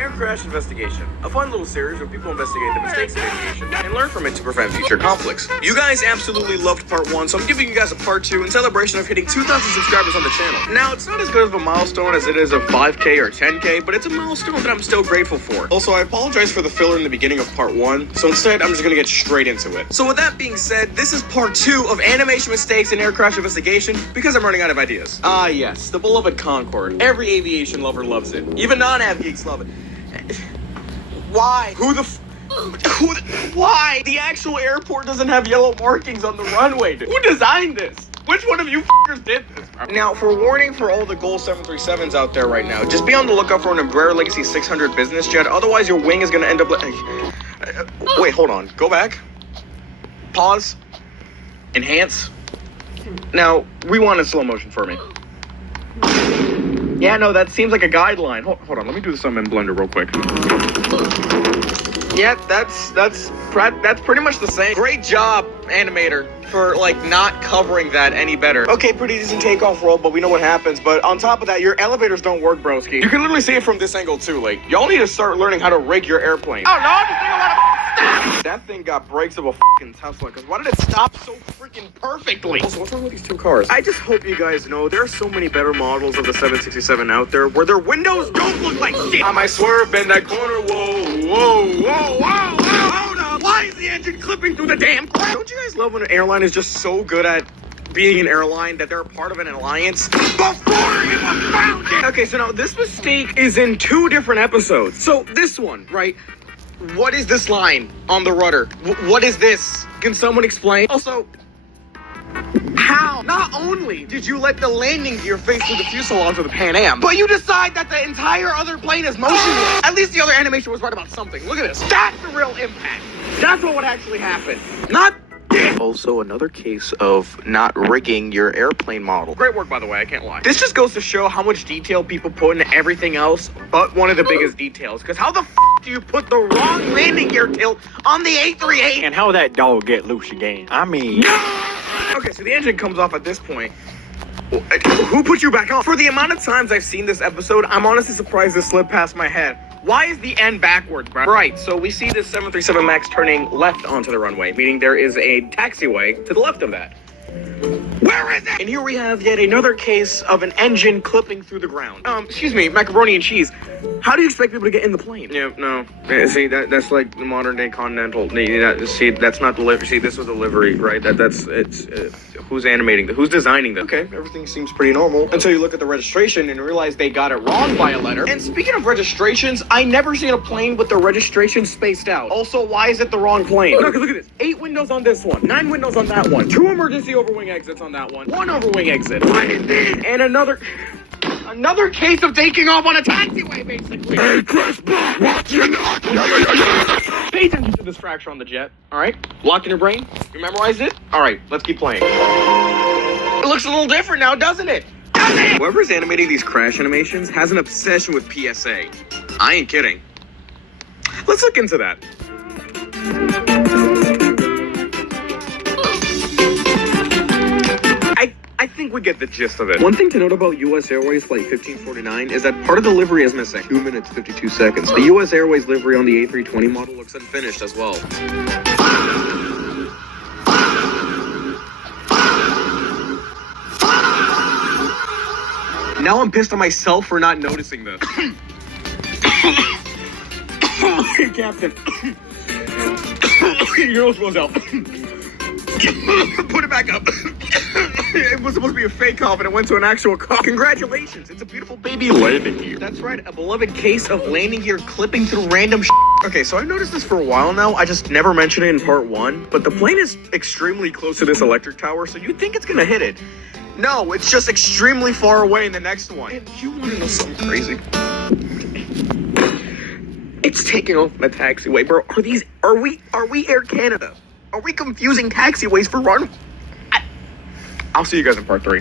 Air Crash Investigation, a fun little series where people investigate the mistakes of aviation and learn from it to prevent future conflicts. You guys absolutely loved part 1, so I'm giving you guys a part 2 in celebration of hitting 2,000 subscribers on the channel. Now, it's not as good of a milestone as it is a 5K or 10K, but it's a milestone that I'm still grateful for. Also, I apologize for the filler in the beginning of part 1, so instead, I'm just gonna get straight into it. So with that being said, this is part 2 of animation mistakes in Air Crash Investigation because I'm running out of ideas. Ah yes, the beloved Concorde. Every aviation lover loves it. Even non-av geeks love it. Why? Why? The actual airport doesn't have yellow markings on the runway. Who designed this? Which one of you f***ers did this? Now, for warning for all the Goal 737s out there right now, just be on the lookout for an Embraer Legacy 600 business jet, otherwise your wing is gonna end up wait, hold on. Go back. Pause. Enhance. Now, rewind in slow motion for me. Yeah, no, that seems like a guideline. Hold on, let me do this in Blender real quick. Yeah, that's pretty much the same. Great job, animator, for like not covering that any better. Okay, pretty decent takeoff roll, but we know what happens. But on top of that, your elevators don't work, broski. You can literally see it from this angle too. Like, y'all need to start learning how to rig your airplane. Oh no, this thing a lot of stop! That thing got brakes of a fucking Tesla. Cause why did it stop so freaking perfectly? Also, what's wrong with these two cars? I just hope you guys know there are so many better models of the 767 out there where their windows don't look like shit. I might swerve in that corner. Whoa. Hold up. Why is the engine clipping through the damn crap? Don't you guys love when an airline is just so good at being an airline that they're a part of an alliance before you have found it? Okay, so now this mistake is in 2 different episodes. So this one, right? What is this line on the rudder? What is this? Can someone explain? Also, how? Not only did you let the landing gear face through the fuselage of the Pan Am, but you decide that the entire other plane is motionless. At least the other animation was right about something. Look at this. That's the real impact. That's what would actually happen. Not also another case of not rigging your airplane model. Great work, by the way, I can't lie. This just goes to show how much detail people put into everything else but one of the biggest details. Because how the f do you put the wrong landing gear tilt on the A38? And how that dog get loose again? I mean... Okay, so the engine comes off at this point. Who put you back on? For the amount of times I've seen this episode, I'm honestly surprised this slipped past my head. Why is the end backwards, bro? Right, so we see this 737 MAX turning left onto the runway, meaning there is a taxiway to the left of that. Where is it? And here we have yet another case of an engine clipping through the ground. Excuse me, macaroni and cheese. How do you expect people to get in the plane? Yeah, no. See, that's like the modern day Continental. See, that's not the livery. See, this was a livery, right? Who's animating who's designing them? Okay, everything seems pretty normal until you look at the registration and realize they got it wrong by a letter. And speaking of registrations, I never seen a plane with the registration spaced out. Also, why is it the wrong plane? Look at this. 8 windows on this one, 9 windows on that one, 2 emergency overwing exits on that one, 1 overwing exit. What is this? And another case of taking off on a taxiway, basically. Hey, Chris, watch your knock. Pay attention to this fracture on the jet, all right? Locked in your brain? You memorized it? All right, let's keep playing. It looks a little different now, doesn't it? Whoever's animating these crash animations has an obsession with PSA. I ain't kidding. Let's look into that. I think we get the gist of it. One thing to note about US Airways Flight 1549 is that part of the livery is missing. 2 minutes, 52 seconds. The US Airways livery on the A320 model looks unfinished as well. Now I'm pissed at myself for not noticing this. Captain. Your nose goes out. Put it back up. It was supposed to be a fake cough and it went to an actual cough. Congratulations, it's a beautiful baby landing gear. That's right, a beloved case of landing gear clipping through random Okay, so I've noticed this for a while now. I just never mentioned it in part 1, but the plane is extremely close to this electric tower, so you'd think it's gonna hit it. No, it's just extremely far away in the next one. And you wanna know something crazy? It's taking off in a taxiway, bro. Are we Air Canada? Are we confusing taxiways for run? I'll see you guys in part 3.